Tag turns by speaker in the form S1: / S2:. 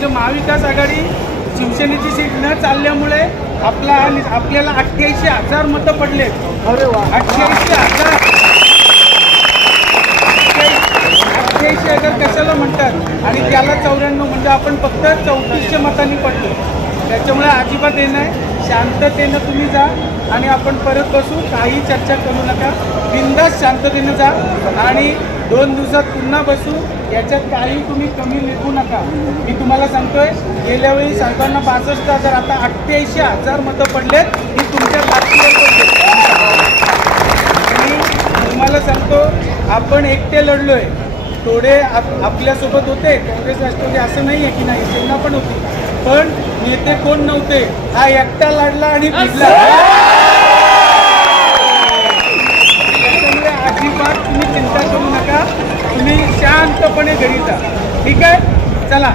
S1: म्हणजे महाविकास आघाडी शिवसेनेची सीट न चालल्यामुळे आपला आपल्याला अठ्ठ्याऐंशी हजार मतं पडले अठ्ठ्याऐंशी हजार. अठ्ठ्याऐंशी हजार कशाला म्हणतात? आणि त्याला चौऱ्याण्णव म्हणजे आपण फक्त चौतीसशे मतांनी पडलो. त्याच्यामुळे अजिबात हे नाही. शांततेनं तुम्ही जा आणि आपण परत बसू. काही चर्चा करू नका. बिंदास शांततेनं जा. आणि दोन दिवसात पुन्हा बसू याच्यात काही तुम्ही कमी लिखू नका. मी तुम्हाला सांगतोय गेल्या वेळी साहेबांना बासष्ट हजार आता अठ्ठ्याऐंशी हजार मतं पडलेत ही तुमच्या मी आणि तुम्हाला सांगतो आपण एकटे लढलोय. थोडे आप आपल्यासोबत होते काँग्रेस राष्ट्रवादी असं नाही आहे की नाही सेना पण होती. पण नेते कोण नव्हते? हा एकटा लढला आणि भिडला त्याच्यामुळे अजिबात तुम्ही चिंता करू नका तुम्ही शांतपणे घरी जा ठीक आहे? चला.